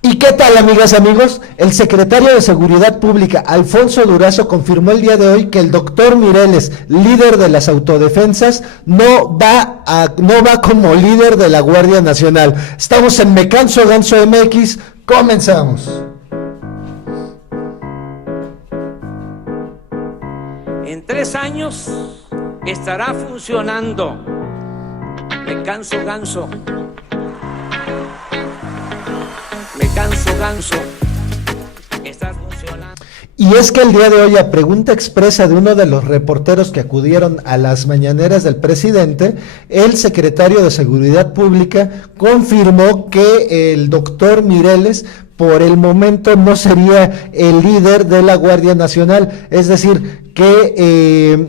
¿Y qué tal, amigas y amigos? El secretario de Seguridad Pública, Alfonso Durazo, confirmó el día de hoy que el doctor Mireles, líder de las autodefensas, no va como líder de la Guardia Nacional. Estamos en Me Canso Ganso MX, comenzamos. En 3 años estará funcionando Me Canso Ganso. Me canso ganso, está funcionando. Y es que el día de hoy, a pregunta expresa de uno de los reporteros que acudieron a las mañaneras del presidente, el secretario de Seguridad Pública confirmó que el doctor Mireles por el momento no sería el líder de la Guardia Nacional, es decir, que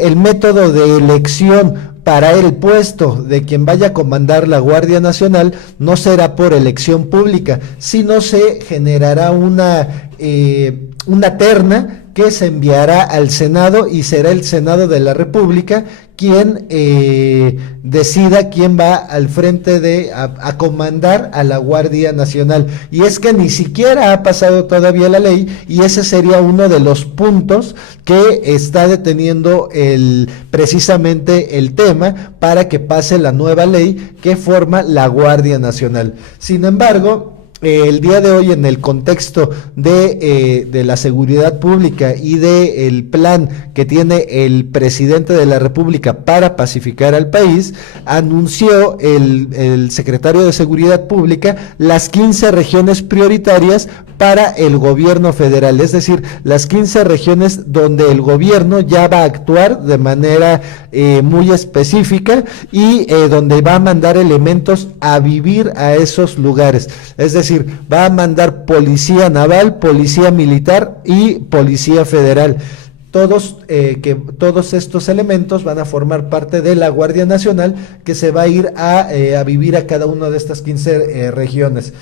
el método de elección para el puesto de quien vaya a comandar la Guardia Nacional no será por elección pública, sino se generará una terna que se enviará al Senado y será el Senado de la República quien decida quién va al frente a comandar a la Guardia Nacional. Y es que ni siquiera ha pasado todavía la ley y ese sería uno de los puntos que está deteniendo precisamente el tema para que pase la nueva ley que forma la Guardia Nacional. Sin embargo, el día de hoy, en el contexto de la seguridad pública y del plan que tiene el presidente de la República para pacificar al país, anunció el secretario de Seguridad Pública las 15 regiones prioritarias para el gobierno federal, es decir, las 15 regiones donde el gobierno ya va a actuar de manera muy específica y donde va a mandar elementos a vivir a esos lugares, es decir, va a mandar policía naval, policía militar y policía federal. Todos estos elementos van a formar parte de la Guardia Nacional que se va a ir a vivir a cada una de estas 15 regiones.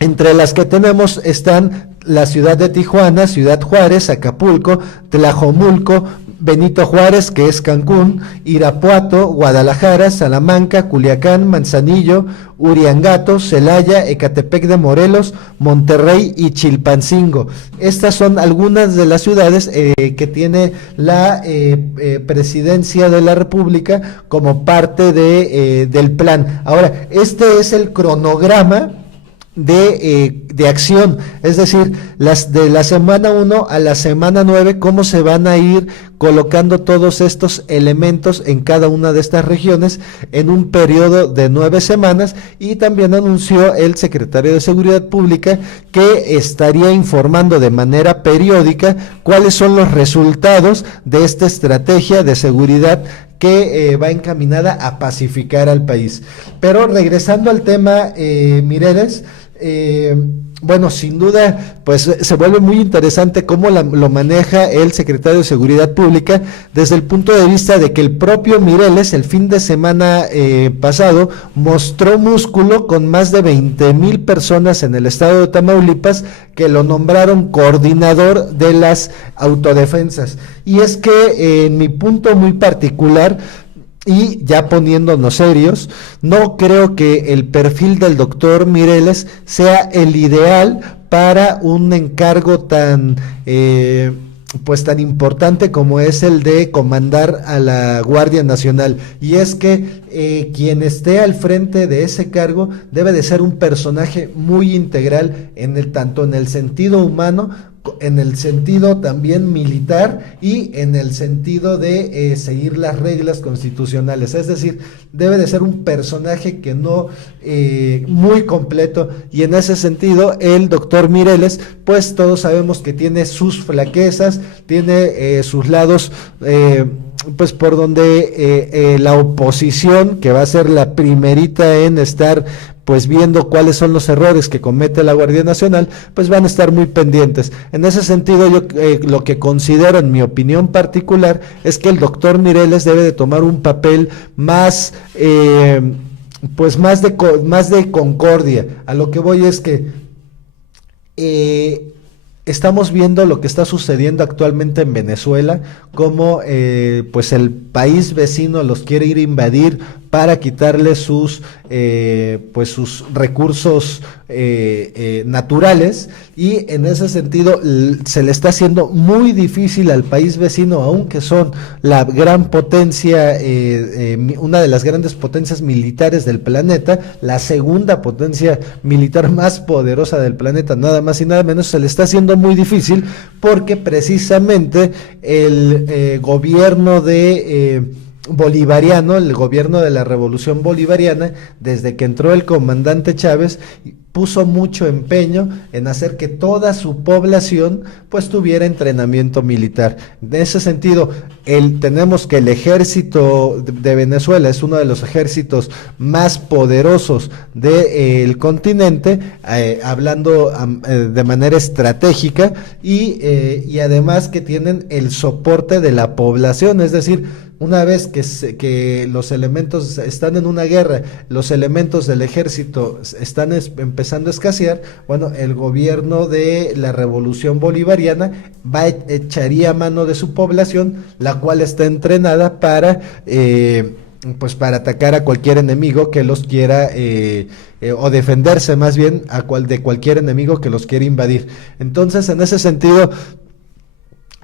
Entre las que tenemos están la ciudad de Tijuana, Ciudad Juárez, Acapulco, Tlajomulco, Benito Juárez, que es Cancún, Irapuato, Guadalajara, Salamanca, Culiacán, Manzanillo, Uriangato, Celaya, Ecatepec de Morelos, Monterrey y Chilpancingo. Estas son algunas de las ciudades que tiene la presidencia de la República como parte del plan. Ahora, este es el cronograma de acción, es decir, de la semana 1 a la semana 9, cómo se van a ir colocando todos estos elementos en cada una de estas regiones en un periodo de 9 semanas, y también anunció el secretario de Seguridad Pública que estaría informando de manera periódica cuáles son los resultados de esta estrategia de seguridad que va encaminada a pacificar al país. Pero regresando al tema, Mireles, bueno, sin duda, pues se vuelve muy interesante cómo lo maneja el secretario de Seguridad Pública desde el punto de vista de que el propio Mireles el fin de semana pasado mostró músculo con más de 20,000 personas en el estado de Tamaulipas que lo nombraron coordinador de las autodefensas. Y es que en mi punto muy particular, y ya poniéndonos serios, no creo que el perfil del doctor Mireles sea el ideal para un encargo tan importante como es el de comandar a la Guardia Nacional. Y es que quien esté al frente de ese cargo debe de ser un personaje muy integral tanto en el sentido humano, en el sentido también militar y en el sentido de seguir las reglas constitucionales, es decir, debe de ser un personaje que no muy completo, y en ese sentido el doctor Mireles, pues todos sabemos que tiene sus flaquezas, tiene sus lados pues por donde la oposición, que va a ser la primerita en estar pues viendo cuáles son los errores que comete la Guardia Nacional, pues van a estar muy pendientes. En ese sentido, yo lo que considero, en mi opinión particular, es que el doctor Mireles debe de tomar un papel más, pues más de concordia. A lo que voy es que estamos viendo lo que está sucediendo actualmente en Venezuela, cómo pues el país vecino los quiere ir a invadir para quitarle sus pues sus recursos naturales, y en ese sentido se le está haciendo muy difícil al país vecino, aunque son la gran potencia, una de las grandes potencias militares del planeta, la segunda potencia militar más poderosa del planeta, nada más y nada menos, se le está haciendo muy difícil porque precisamente el gobierno de bolivariano, el gobierno de la Revolución Bolivariana, desde que entró el comandante Chávez, puso mucho empeño en hacer que toda su población pues tuviera entrenamiento militar. En ese sentido, tenemos que el ejército de Venezuela es uno de los ejércitos más poderosos del continente, hablando de manera estratégica, y además que tienen el soporte de la población, es decir, una vez que los elementos están en una guerra, los elementos del ejército están empezando a escasear, bueno, el gobierno de la Revolución Bolivariana echaría mano de su población, la cual está entrenada para pues para atacar a cualquier enemigo que los quiera, o defenderse más bien de cualquier enemigo que los quiera invadir. Entonces, en ese sentido,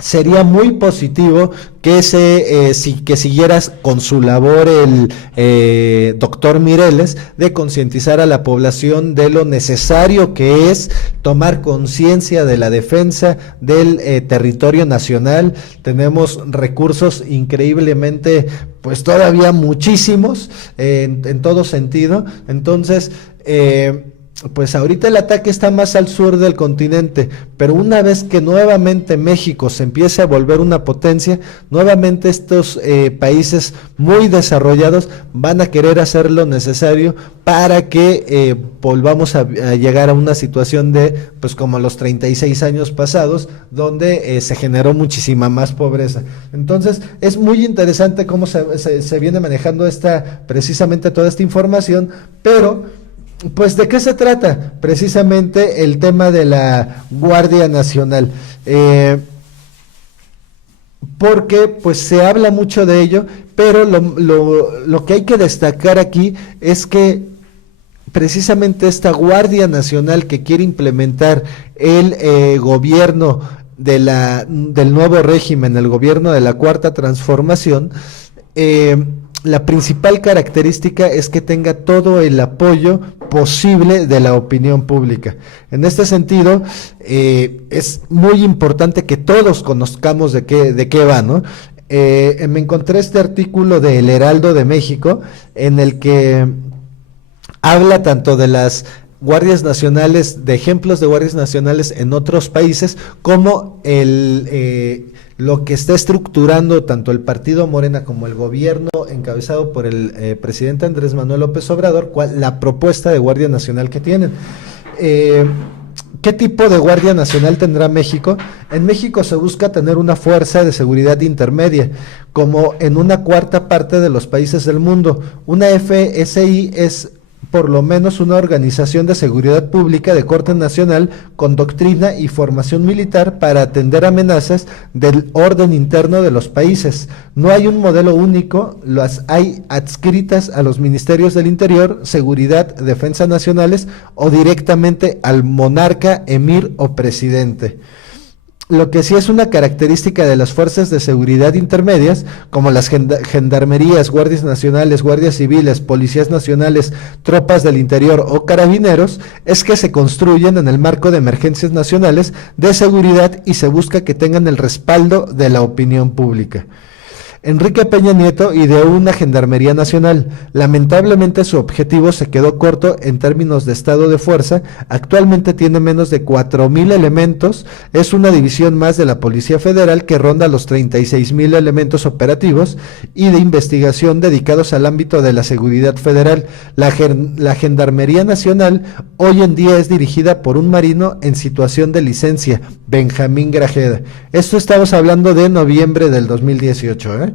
sería muy positivo que que siguieras con su labor el doctor Mireles, de concientizar a la población de lo necesario que es tomar conciencia de la defensa del territorio nacional. Tenemos recursos increíblemente, pues todavía muchísimos en todo sentido. Entonces, pues ahorita el ataque está más al sur del continente, pero una vez que nuevamente México se empiece a volver una potencia, nuevamente estos países muy desarrollados van a querer hacer lo necesario para que volvamos a llegar a una situación de, pues como los 36 años pasados, donde se generó muchísima más pobreza. Entonces, es muy interesante cómo se viene manejando precisamente toda esta información, pero pues ¿de qué se trata? Precisamente el tema de la Guardia Nacional, porque pues se habla mucho de ello, pero lo que hay que destacar aquí es que precisamente esta Guardia Nacional que quiere implementar el gobierno del nuevo régimen, el gobierno de la Cuarta Transformación, la principal característica es que tenga todo el apoyo posible de la opinión pública. En este sentido, es muy importante que todos conozcamos de qué va, ¿no? Me encontré este artículo de El Heraldo de México, en el que habla tanto de las guardias nacionales, de ejemplos de guardias nacionales en otros países, como lo que está estructurando tanto el partido Morena como el gobierno encabezado por el presidente Andrés Manuel López Obrador, la propuesta de Guardia Nacional que tienen. ¿Qué tipo de Guardia Nacional tendrá México? En México se busca tener una fuerza de seguridad intermedia, como en una cuarta parte de los países del mundo. Una FSI es por lo menos una organización de seguridad pública de corte nacional con doctrina y formación militar para atender amenazas del orden interno de los países. No hay un modelo único, las hay adscritas a los ministerios del Interior, Seguridad, Defensa Nacionales o directamente al monarca, emir o presidente. Lo que sí es una característica de las fuerzas de seguridad intermedias, como las gendarmerías, guardias nacionales, guardias civiles, policías nacionales, tropas del interior o carabineros, es que se construyen en el marco de emergencias nacionales de seguridad y se busca que tengan el respaldo de la opinión pública. Enrique Peña Nieto ideó una Gendarmería Nacional. Lamentablemente su objetivo se quedó corto en términos de estado de fuerza. Actualmente tiene menos de 4,000 elementos. Es una división más de la Policía Federal que ronda los 36,000 elementos operativos y de investigación dedicados al ámbito de la seguridad federal. La Gendarmería Nacional hoy en día es dirigida por un marino en situación de licencia, Benjamín Grajeda. Esto estamos hablando de noviembre del 2018,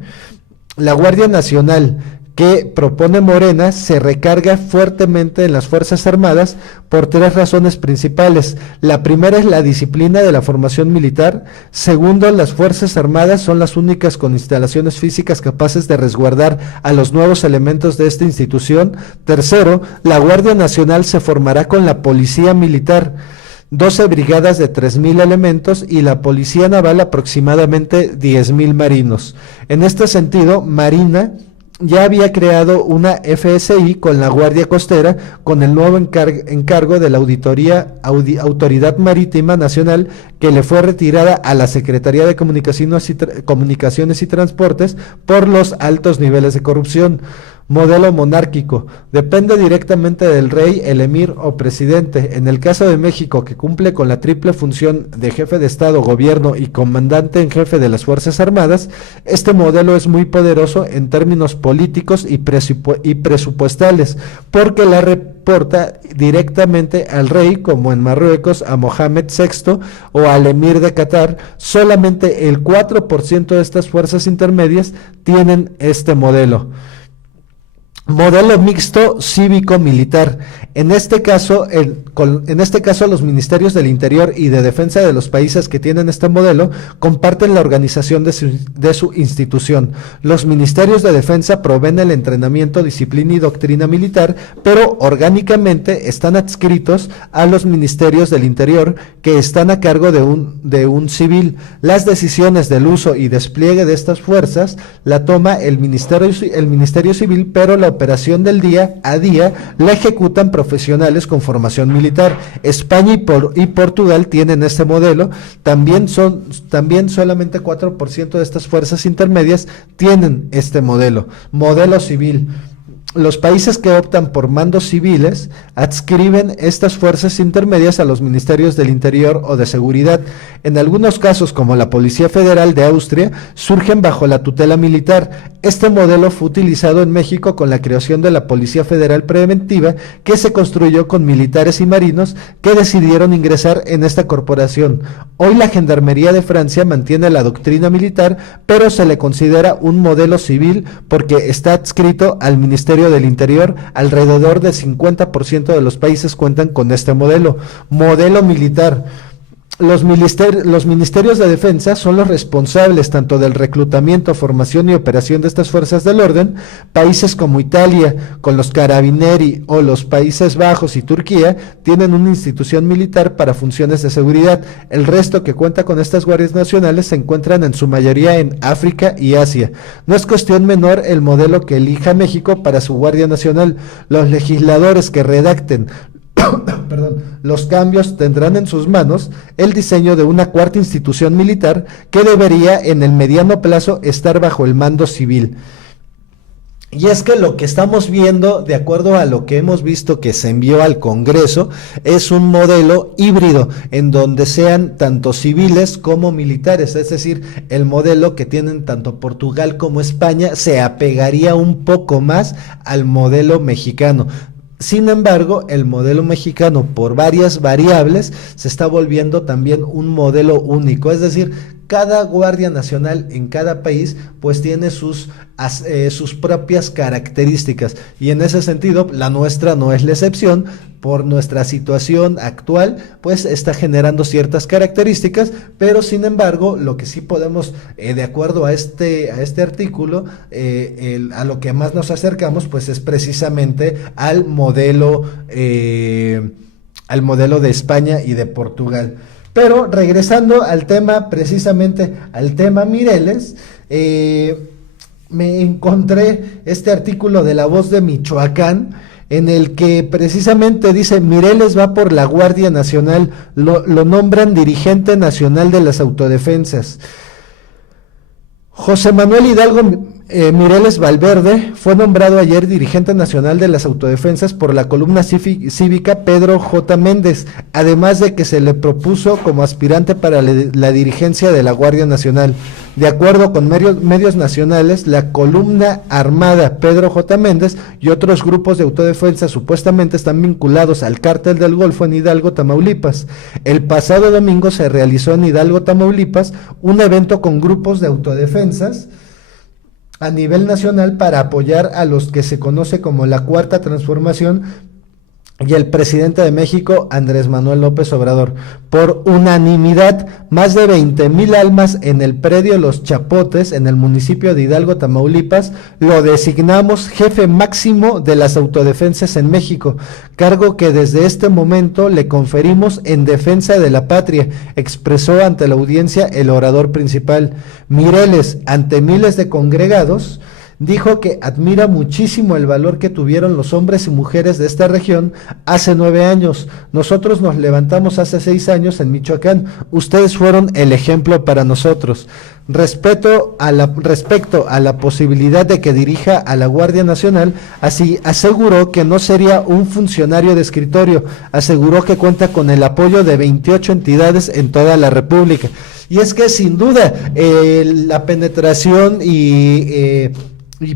La Guardia Nacional, que propone Morena se recarga fuertemente en las Fuerzas Armadas por tres razones principales. La primera es la disciplina de la formación militar. Segundo, las Fuerzas Armadas son las únicas con instalaciones físicas capaces de resguardar a los nuevos elementos de esta institución. Tercero, la Guardia Nacional se formará con la Policía Militar, 12 brigadas de 3,000 elementos, y la Policía Naval aproximadamente 10,000 marinos. En este sentido, Marina ya había creado una FSI con la Guardia Costera, con el nuevo encargo de la Autoridad Marítima Nacional, que le fue retirada a la Secretaría de Comunicaciones y Transportes por los altos niveles de corrupción. Modelo monárquico. Depende directamente del rey, el emir o presidente. En el caso de México, que cumple con la triple función de jefe de Estado, gobierno y comandante en jefe de las Fuerzas Armadas, este modelo es muy poderoso en términos políticos y presupuestales, porque la reporta directamente al rey, como en Marruecos a Mohamed VI o al emir de Qatar. Solamente el 4% de estas fuerzas intermedias tienen este modelo. Modelo mixto cívico-militar. En este caso, los ministerios del Interior y de Defensa de los países que tienen este modelo comparten la organización de su institución. Los ministerios de Defensa proveen el entrenamiento, disciplina y doctrina militar, pero orgánicamente están adscritos a los ministerios del Interior, que están a cargo de un civil. Las decisiones del uso y despliegue de estas fuerzas la toma el Ministerio Civil, pero la operación del día a día la ejecutan profesionales con formación militar. España y Portugal tienen este modelo. También solamente 4% de estas fuerzas intermedias tienen este modelo civil. Los países que optan por mandos civiles adscriben estas fuerzas intermedias a los ministerios del Interior o de Seguridad. En algunos casos, como la Policía Federal de Austria, surgen bajo la tutela militar. Este modelo fue utilizado en México con la creación de la Policía Federal Preventiva, que se construyó con militares y marinos que decidieron ingresar en esta corporación. Hoy la Gendarmería de Francia mantiene la doctrina militar, pero se le considera un modelo civil porque está adscrito al Ministerio del Interior. Alrededor del 50% de los países cuentan con este modelo militar. Los ministerios de defensa son los responsables tanto del reclutamiento, formación y operación de estas fuerzas del orden. Países como Italia, con los Carabinieri, o los Países Bajos y Turquía, tienen una institución militar para funciones de seguridad. El resto, que cuenta con estas guardias nacionales, se encuentran en su mayoría en África y Asia. No es cuestión menor el modelo que elija México para su Guardia Nacional. Los legisladores que redacten los cambios tendrán en sus manos el diseño de una cuarta institución militar que debería en el mediano plazo estar bajo el mando civil. Y es que lo que estamos viendo, de acuerdo a lo que hemos visto que se envió al Congreso, es un modelo híbrido en donde sean tanto civiles como militares, es decir, el modelo que tienen tanto Portugal como España se apegaría un poco más al modelo mexicano. Sin embargo, el modelo mexicano, por varias variables, se está volviendo también un modelo único, es decir, cada Guardia Nacional en cada país pues tiene sus propias características, y en ese sentido la nuestra no es la excepción. Por nuestra situación actual pues está generando ciertas características, pero sin embargo lo que sí podemos, de acuerdo a este artículo, a lo que más nos acercamos pues es precisamente al modelo de España y de Portugal. Pero regresando al tema, precisamente al tema Mireles, me encontré este artículo de La Voz de Michoacán, en el que precisamente dice: Mireles va por la Guardia Nacional, lo nombran dirigente nacional de las autodefensas. José Manuel Hidalgo Mireles Valverde fue nombrado ayer dirigente nacional de las autodefensas por la columna cívica Pedro J. Méndez, además de que se le propuso como aspirante para la dirigencia de la Guardia Nacional. De acuerdo con medios nacionales, la columna armada Pedro J. Méndez y otros grupos de autodefensa supuestamente están vinculados al Cártel del Golfo en Hidalgo, Tamaulipas. El pasado domingo se realizó en Hidalgo, Tamaulipas, un evento con grupos de autodefensas a nivel nacional para apoyar a los que se conoce como la Cuarta Transformación y el presidente de México, Andrés Manuel López Obrador. Por unanimidad, más de 20,000 almas en el predio Los Chapotes, en el municipio de Hidalgo, Tamaulipas, lo designamos jefe máximo de las autodefensas en México, cargo que desde este momento le conferimos en defensa de la patria, expresó ante la audiencia el orador principal. Mireles, ante miles de congregados, dijo que admira muchísimo el valor que tuvieron los hombres y mujeres de esta región hace 9 años. Nosotros nos levantamos hace 6 años en Michoacán. Ustedes fueron el ejemplo para nosotros. Respecto a la posibilidad de que dirija a la Guardia Nacional, así aseguró que no sería un funcionario de escritorio. Aseguró que cuenta con el apoyo de 28 entidades en toda la República. Y es que sin duda la penetración y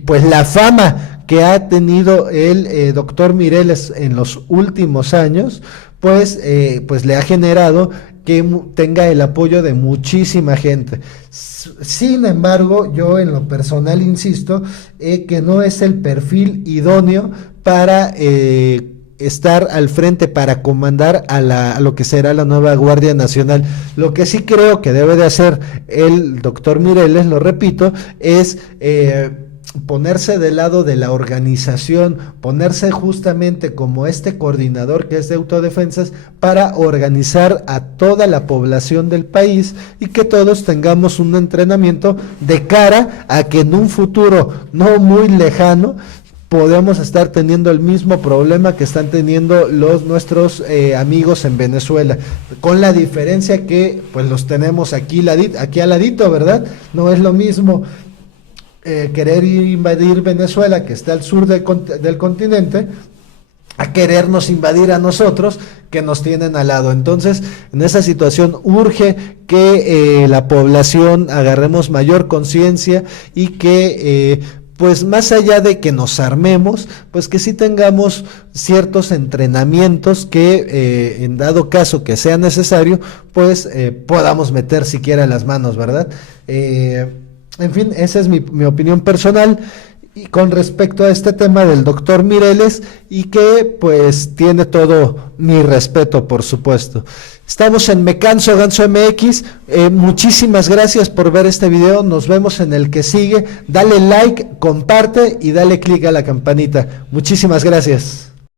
pues la fama que ha tenido el doctor Mireles en los últimos años, pues le ha generado que tenga el apoyo de muchísima gente. Sin embargo, yo en lo personal insisto que no es el perfil idóneo para estar al frente, para comandar a lo que será la nueva Guardia Nacional. Lo que sí creo que debe de hacer el doctor Mireles, lo repito, es ponerse del lado de la organización, ponerse justamente como este coordinador que es de autodefensas para organizar a toda la población del país y que todos tengamos un entrenamiento de cara a que en un futuro no muy lejano podemos estar teniendo el mismo problema que están teniendo nuestros amigos en Venezuela, con la diferencia que pues los tenemos aquí al ladito, ¿verdad? No es lo mismo querer invadir Venezuela, que está al sur del continente, a querernos invadir a nosotros, que nos tienen al lado. Entonces, en esa situación urge que la población agarremos mayor conciencia y que pues más allá de que nos armemos, pues que sí tengamos ciertos entrenamientos que en dado caso que sea necesario, pues podamos meter siquiera las manos, ¿verdad? En fin, esa es mi opinión personal y con respecto a este tema del doctor Mireles, y que pues tiene todo mi respeto, por supuesto. Estamos en Me Canso Ganso MX, muchísimas gracias por ver este video, nos vemos en el que sigue, dale like, comparte y dale click a la campanita. Muchísimas gracias.